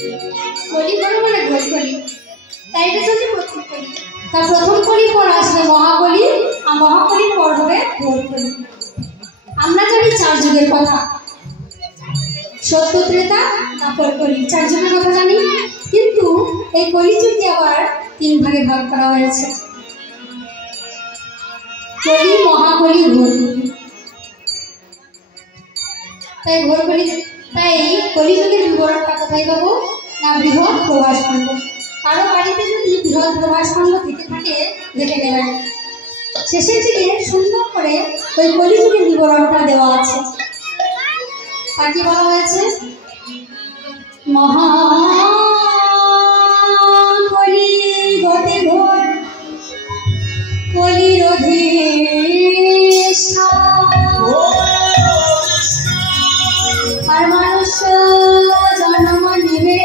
কলি বড় মানে ঘোর কলি, তাই এটা হচ্ছে প্রথম কলি। তার প্রথম কলির পর আসবে মহাকলি, আর মহাকলির পর হবে ঘোর কলি। আমরা জানি 4 যুগের কথা, সত্য, ত্রেতা, দ্বাপর, কলি, 4 যুগের কথা জানি। কিন্তু এই কলিযুগকে আবার 3 ভাগে ভাগ করা হয়েছে, কলি, মহাকলি, ঘোর কলি। তাই ঘোর কলি, তাই কলিযুগের বিবরণটা কোথায় পাবো না বৃহৎ প্রভাস খণ্ড। কারো বাড়িতে যদি বৃহৎ প্রভাস খণ্ড থেকে থাকে দেখে গেলেন, শেষের দিকে সুন্দর করে ওই কলিযুগের বিবরণটা দেওয়া আছে। তাকে বলা হয়েছে মহাকলি গতে ঘোর কলির আর মানুষ জন্ম নিবে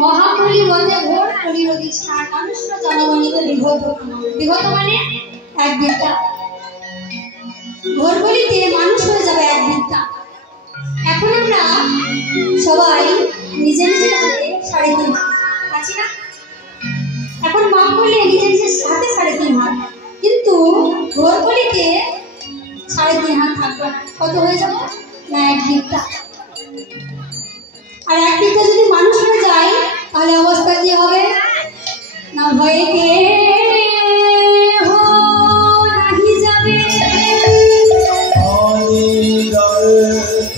মহাকলি বলতে ঘোর কলির অধিষ্ঠান, মানুষ জনগণিত বিগত, বিগত মানে এক বিদ্যা। ঘোর কলিতে মানুষ হয়ে যাবে এক বিদ্যা। এখন আমরা সবাই নিজে নিজের হাতে 3.5 হাত আছি না, এখন মাপ করলে নিজে নিজের হাতে 3.5 হাত, কিন্তু ঘোর কলিতে 3.5 হাত থাকবে। কত হয়ে যাবে না এক বিদ্যা। আর এক বিদ্যা যদি মানুষ হয়ে যায় তাহলে অবস্থা কি হবে না ভয়েতে নাহি যাবে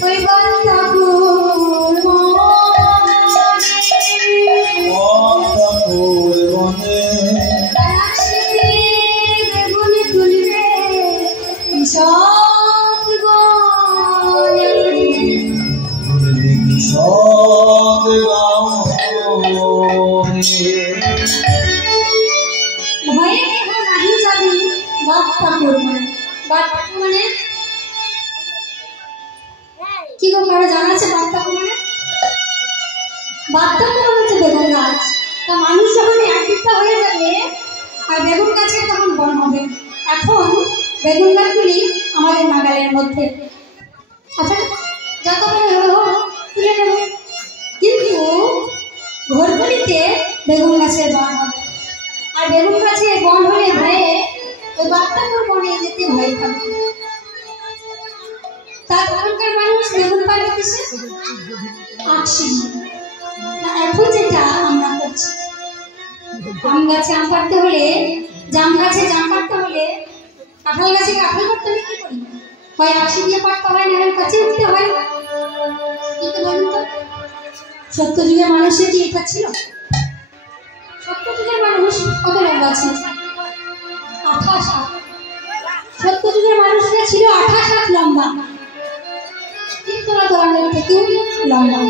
ওই বান্দাকুর মনে আসবে বেগুনে তুলবে সব বনে ভয়ে কেহ নাহি যাবি বাপ্তাকুর মানে কি গো কারো জানা আছে বাপ্তাকুর মানে? বাপ্তাকুর হচ্ছে বেগুন গাছ। তা মানুষ যখন এক বিদ্যা হয়ে যাবে আর বেগুন গাছের তখন বন হবে। এখন বেগুন গাছগুলি আমাদের নাগালের মধ্যে, আচ্ছা যত করে হোক তুলে নেব, কিন্তু ঘোর কলিতে বেগুন গাছের বন হবে। আর বেগুন গাছের বন হলে ভয়ে ওই বাপ্তাকুর বনে যেতে ভয় পাবে। তার তখনকার মানুষ বেগুন পাবে কিসে? আকশি। এখন যেটা আমরা করছি, আম গাছে আম পাড়তে হলে, জাম গাছে জাম পাড়তে হলে, কাঁঠাল গাছে কাঁঠাল পাড়তে হলে কি করি? হয় আকশি দিয়ে পাড়তে হয়, না কাছে উঠতে হয়। কিন্তু বলুন তো সত্য যুগের মানুষের কি এটা ছিল? সত্য যুগের মানুষ কত লম্বা ছিল? 28 হাত। সত্য যুগের মানুষরা ছিল 28 হাত লম্বা, কিন্তু তোলার থেকেও লম্বা।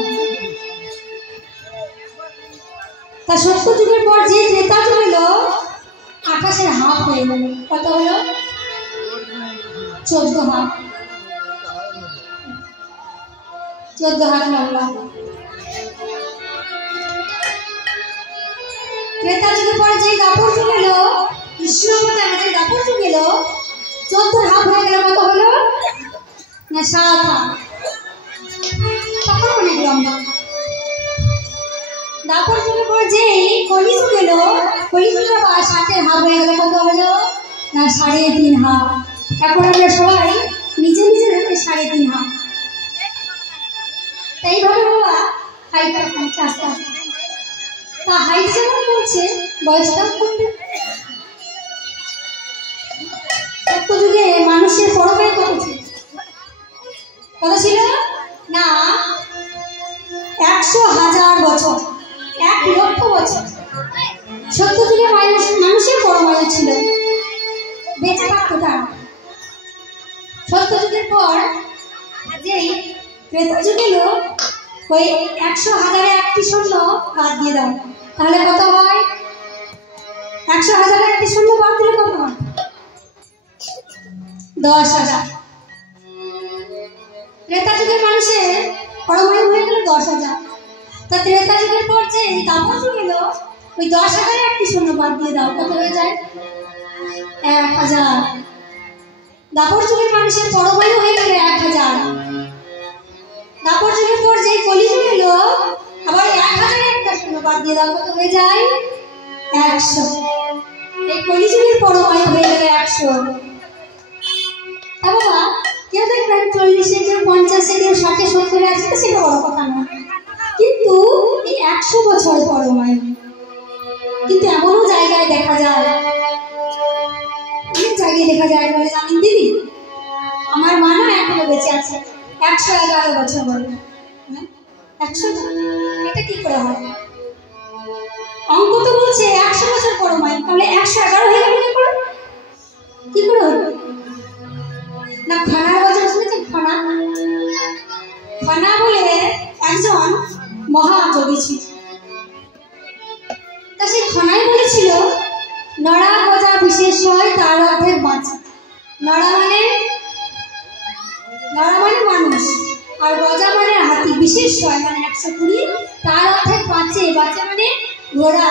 তা সত্য যুগের পর যে ত্রেতা যুগ হলো 28-এর হাফ হয়ে গেল। কত হলো? 14 হাত। 14 হাত লম্বা। ত্রেতা যুগের পরে যে দ্বাপর যুগ এলো, কৃষ্ণ অবতারে যে দ্বাপর যুগ এলো, 14 হাত হয়ে গেল। কত হলো না 7 হাত। তখন অনেক লম্বা। দ্বাপর যুগের পর যে কলিযুগ এলো, কলিযুগ আবার 7-এর হাত হয়ে গেল। কত হলো না 3.5 হাত। এখন আমরা সবাই নিজে নিজের হাতে 3.5 হাত। এইভাবে বাবা হাইটটা কমছে আস্তে আস্তে। তা হাইট যেমন কমছে বয়সটাও কমবে। সত্য যুগে মানুষের পরমায় কত ছিল? কত ছিল না 100,000 বছর, 1 লক্ষ বছর। সত্য যুগে মানুষের পরমায়ু ছিল, বেঁচে থাকতো তারা। সত্য যুগের পর যেই ত্রেতা যুগ এলো, ওই 100,000-এ 1টি শূন্য বাদ দিয়ে দাও, তাহলে কত হয়? 100,000-এ 1টি শূন্য বাদ দিলে কত হয়? 10,000। ত্রেতা যুগের মানুষের পরমায়ু হয়ে গেল 10,000। তা ত্রেতা যুগের পর যে এই দাপর যুগ এলো, ওই 10,000 একটি শূন্য বাদ দিয়ে দাও, কত হয়ে যায়? 1,000। দাপর যুগের মানুষের পরমায়ু হয়ে গেল 1,000। দাপর যুগের পর যে কলিযুগ এলো, আবার 1,000 একটা শূন্য বাদ দিয়ে দাও, কত হয়ে যায়? 100। এই কলিযুগের পরমায়ু হয়ে গেল 100। বাবা কেউ দেখবেন 40-এ, কেউ 50-এ, কেউ 60-এ, 70-এ আছে, তো সেটা বড় কথা না, কিন্তু এই 100 বছর পরমায়ু। কিন্তু এমনও জায়গায় দেখা যায়, অনেক জায়গায় দেখা যায়, বলে জানেন দিদি আমার মা না এখনো বেঁচে আছে, 111 বছর বলে। 100, এটা কি করে হয়? অঙ্ক তো বলছে 100 বছর পরমায়ু, তাহলে 111 হয়ে গেল কি করে হলো? না ফানার বছর শুনেছেন? ফানা, ফানা বলে একজন মহাযোগী ছিল। তা সেই ফানাই বলেছিল, নড়া গজা বিশেষ হয় তার অর্ধেক বাঁচে। নড়া মানে মানুষ, আর গজা মানে হাতি, বিশেষ হয় মানে 120, তার অর্ধেক বাঁচে। বাঁচে মানে ঘোড়া।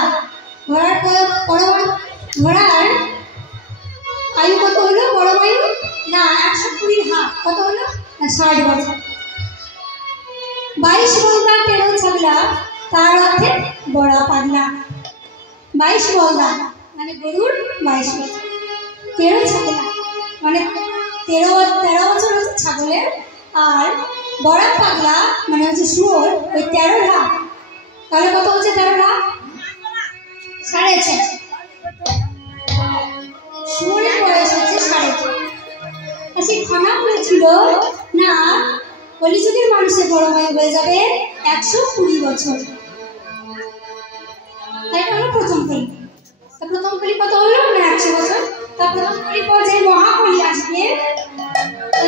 ঘোড়ার আয়ু কত হলো? পরমায়ু না 120 হাত, কত হলো? না 60 বছর। 22 বলদা 13 ছাগলা, তার অর্ধেক বড়া পাগলা। 22 বলদা মানে গরুর 22 বছর, 13 ছাগলা মানে 13 বছর হচ্ছে ছাগলের, আর বড়া পাগলা মানে হচ্ছে শুয়োর, ওই 13 লাখ। তাহলে কত হচ্ছে? 13 লাখ 6.5। শুয়োরের বয়স হচ্ছে 6.5। সেই খানা বলেছিল না কলিযুগের মানুষের পরমায়ু হয়ে যাবে 120 বছর। তাই হলো প্রথম কলি। তা প্রথম কলি কত হলো? না 100 বছর। তা প্রথম কলির পর যে মহাকলি আসবে,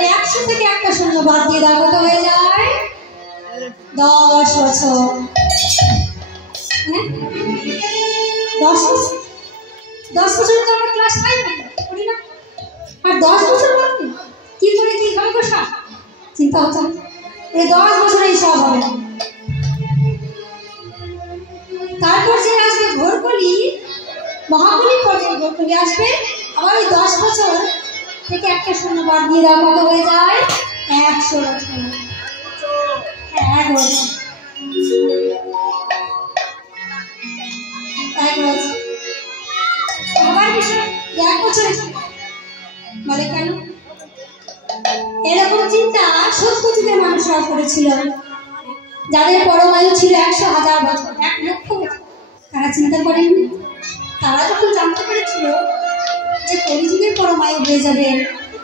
100 থেকে একটা শূন্য বাদ দিয়ে দাও, কত হয়ে যায়? 10 বছর। 10 বছর, 10 বছর তো আমরা ক্লাস 5 পড়ি না, আর 10 বছর বাকি কি করে কি হবে বসা? চিন্তা হচ্ছে 10 বছরেই সব হবে। তারপর যে আসবে ঘোরকলি, মহাকলির পর যে ঘোরকলি আসবে, আবার ওই 10 বছর থেকে একটা শূন্য বাদ দিয়ে দাও, কত হয়ে যায়? 100 বছর। 1 বছর, 1 বছর। আবার বিষয় 1 বছর বলে কেন? এরকম চিন্তা 70 যুগের মানুষরা করেছিল, যাদের পরমায়ু ছিল 100,000 বছর, 1 লক্ষ বছর। তারা চিন্তা করেনি। তারা যখন জানতে পেরেছিল যে কলিযুগের পরমায়ু হয়ে যাবে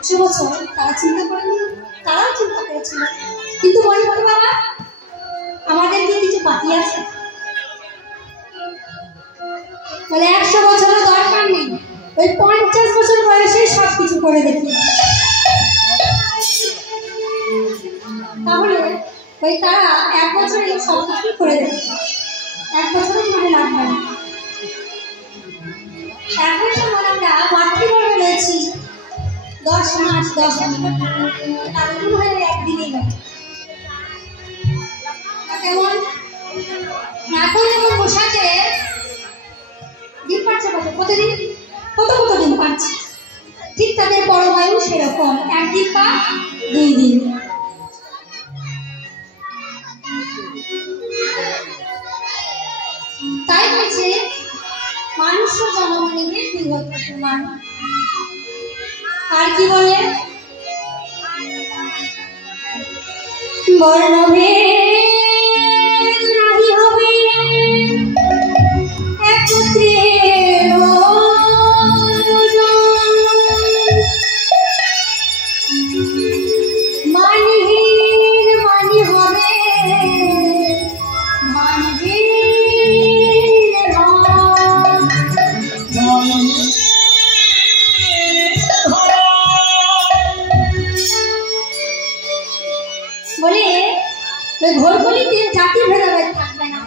100 বছর, তারা চিন্তা করেনি। তারাও চিন্তা করেছিল, কিন্তু বলি বলি বাবা আমাদের কি কিছু বাকি আছে? বলে 100 বছরের দরকার নেই, ওই 50 বছর বয়সে সব কিছু করে দেখি। তাহলে ওই তারা 1 বছরে সব কিছু করে দেবে। 1 বছরের মানে লাগবে না। এখন যখন আমরা মাতৃবর্ণ রয়েছি 10 মাস 10 দিন, তারপর হয়ে একদিনই লাগে। কেমন? এখন যেমন বসাতে ডিম পাচ্ছে কতদিন, কত দিন পাচ্ছে, ঠিক তাদের পরমায়ু সেরকম, 1 দিন বা 2 দিন। তাই বলছে মানুষ জন্ম নিবে বৃহত্তমান। আর কি বলে? বর্ণভেদ নাহি হবে একত্রে, মানহীন মানি হবে বলে ওই ঘোরকলিতে জাতি ভেদাভেদ থাকবে না।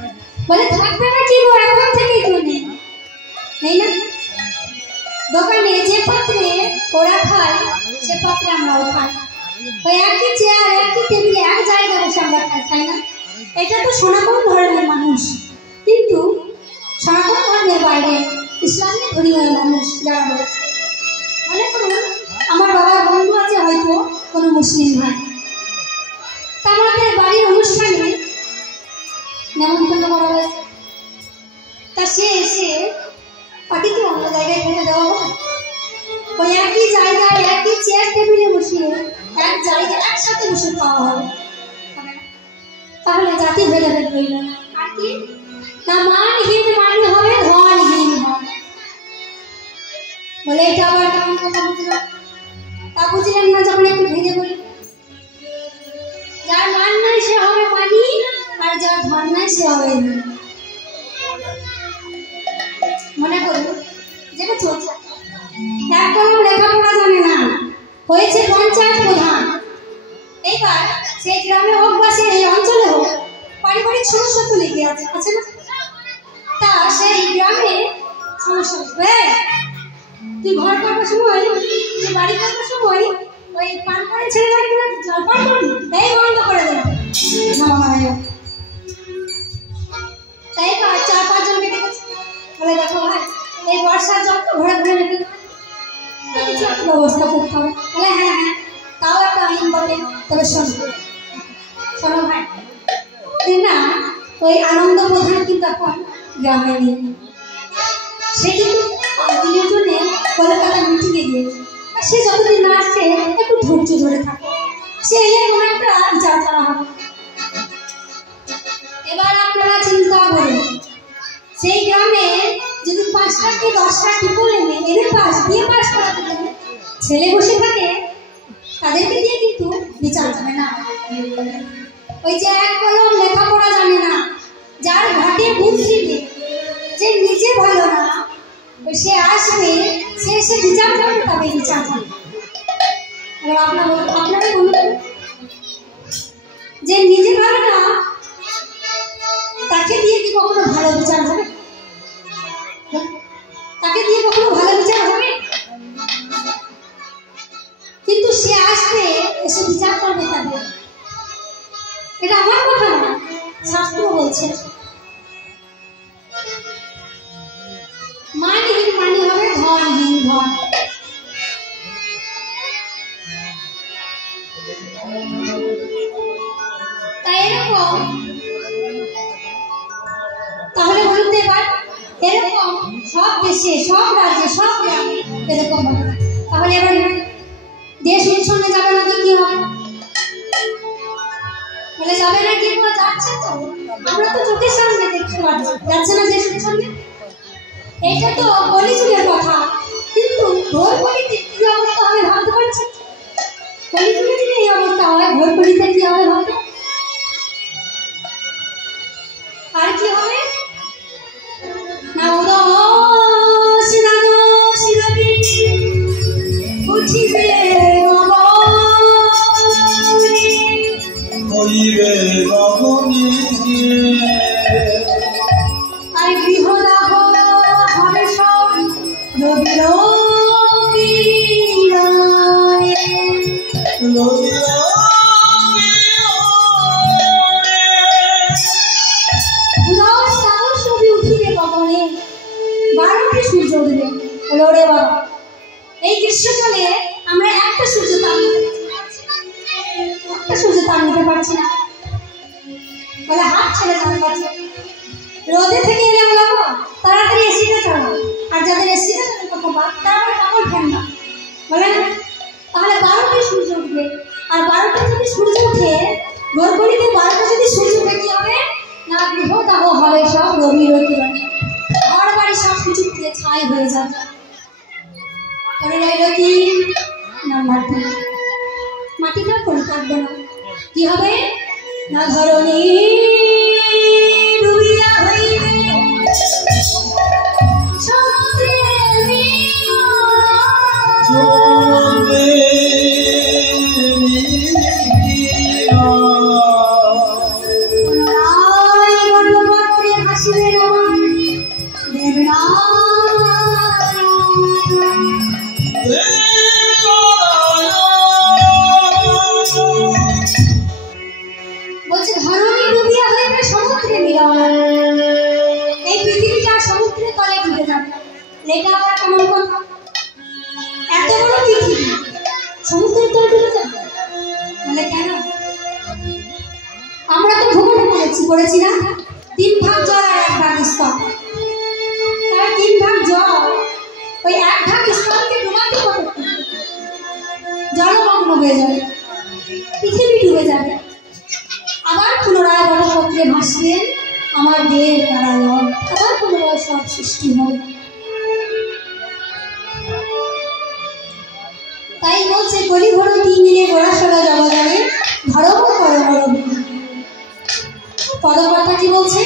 বলে থাকবে না কি, এখন থেকেই তো নেই না। দোকানে যে পাত্রে ওরা খায় সে পাত্রে আমরাও খাই, ওই একই চেয়ার একই টেবিলে এক জায়গায় বসে আমরা খাই না। এটা তো সনাতন ধর্মের মানুষ, কিন্তু সনাতন ধর্মের বাইরে ইসলামিক ধর্মীয় মানুষ যারা রয়েছে, মনে করুন আমার বাবার বন্ধু আছে হয়তো কোনো মুসলিম ভাই, তা আমাদের বাড়ির অনুষ্ঠানে নেমন্তন্ন করা হয়েছে, তা সে এসে তাকে কি অন্য জায়গায় খেতে দেওয়া হবে? ওই একই জায়গায় একই চেয়ার টেবিলে বসিয়ে এক জায়গায় একসাথে বসে খাওয়া হবে, তাহলে জাতি ভেদাভেদ রইল আর কি না, মানহীন মানি হবে, ধনহীন হবে। বলে এটা আবার কেমন কথা বুঝলাম? তা বুঝলেন না যখন একটু ভেঙে বলি, যার মান নাই সে হবে মানি, আর যার ধন নাই সে হবে। মনে করুন যেটা চলছে, এক কলম লেখাপড়া জানে না, হয়েছে পঞ্চায়েত প্রধান। এইবার সেই গ্রামে হোক বা সেই অঞ্চলে হোক, পারিবারিক সমস্যা তো লেগে আছে না? তা সেই গ্রামে সমস্যা, তুই ঘর করবার সময়, তুই বাড়ি করবার সময় ওই পান করে ছেড়ে রাখবি না, জলপান করবি, এই বন্ধ করে দেবে। তাই 4-5 জনকে ডেকেছে, বলে দেখো ভাই এই বর্ষার জল তো ঘরে ঘরে রেখে কিছু একটা ব্যবস্থা করতে হবে। বলে হ্যাঁ হ্যাঁ, তাও একটা আইন বটে, তবে শোনো ভাই না, ওই আনন্দ প্রধান কিন্তু এখন গ্রামে নেই, সে কিন্তু 5 দিনের জন্য কলকাতা মিটিংয়ে গিয়েছে, সে যতদিন না আসছে একটু ধৈর্য ধরে থাকে, সে এলে কোনো একটা বিচার করা হবে। এবার আপনারা চিন্তা করেন, সেই গ্রামে যদি 5টা কি 10টা টিপল এনে পাস দিয়ে পাস করাতে গেলে ছেলে বসে থাকে, তাদেরকে দিয়ে কিন্তু বিচার যাবে না। ওই যে এক কলম লেখাপড়া জানে না, যার ঘাটে বুদ্ধি নেই, যে নিজে ভালো না, সে আসবে, সে এসে বিচার করবে, তবে বিচার করবে। এবার আপনারা বলুন, যে নিজে ভালো না তাকে দিয়ে কি কখনো ভালো বিচার হবে? তাকে দিয়ে কখনো ভালো বিচার হবে? কিন্তু সে আসবে, এসে বিচার করবে তাদের। এটা আমার কথা না, শাস্ত্র বলছে মানহীন মানি হবে, ধনহীন ধন। তাই এরকম, তাহলে বলুন তো এবার, এরকম সব দেশে, সব রাজ্যে, সব গ্রামে এরকম হবে। তাহলে এবার দেশ উচ্ছন্নে যাবে না তো কি হবে? বলে যাবে না, কি যাচ্ছে তো, আমরা তো চোখের সামনে দেখতে পাচ্ছি, যাচ্ছে না দেশ উচ্ছন্নে। এটা তো কলিযুগের কথা, কিন্তু ঘোরকলিতে কি অবস্থা হবে ভাবতে পারছেন? কলিযুগে যদি এই অবস্থা হয়, ঘোরকলিতে কি হবে ভাবতে? আর কি হবে না, উঠিবে আর গৃহদাহ হবে সব রবি উঠিবে কখনে, 12টি সূর্য উঠবে। ওরে বাবা, এই গ্রীষ্মকালে আমরা একটা সূর্য তাপ নিতে পারছি না, বলে হাত ছেড়ে যাবে পারছে। রোদে থেকে এলে বলো তাড়াতাড়ি এসিটা চালাও, আর যাদের এসিটা তাদের কথা বাদ, তারা কাপড় ফ্যান না, বলে না? তাহলে 12টি সূর্য উঠবে, আর 12টা যদি সূর্য উঠে, ঘরঘড়িতে 12টা যদি সূর্য উঠে কি হবে না, গৃহদাহ হবে সব রবি রবিবারে, ঘর বাড়ি সব কিছু পুড়ে ছাই হয়ে যাবে। পরে রইল কি নাম্বার 2, মাটিটা করে থাকবে না, কি হবে না, ধরণী ডুবিয়া হইবে হাসিবে না দেবনা। বলছে ধরণী ডুবিয়া হইবে এটা আবার কেমন কথা? এত বড় পৃথিবী সমুদ্রের তলে ডুবে যাবে মানে কেন? আমরা তো ভূগোলে পড়েছি না, 3 ভাগ জল আর 1 ভাগ স্থল। তার 3 ভাগ জল, ওই 1 ভাগ স্থলকে ডুবাতে কত জলমগ্ন হয়ে যাবে, পৃথিবী ডুবে যাবে। আবার পুনরায় বড়পত্রে ভাসবেন আমার দেহের কারায়ণ, আবার পুনরায় সব সৃষ্টি হবে। তাই বলছে গলি ঘর 3 দিনে গোড়া সরা জগজানে ধর্ম করো বড়। পদকথা কি বলছে?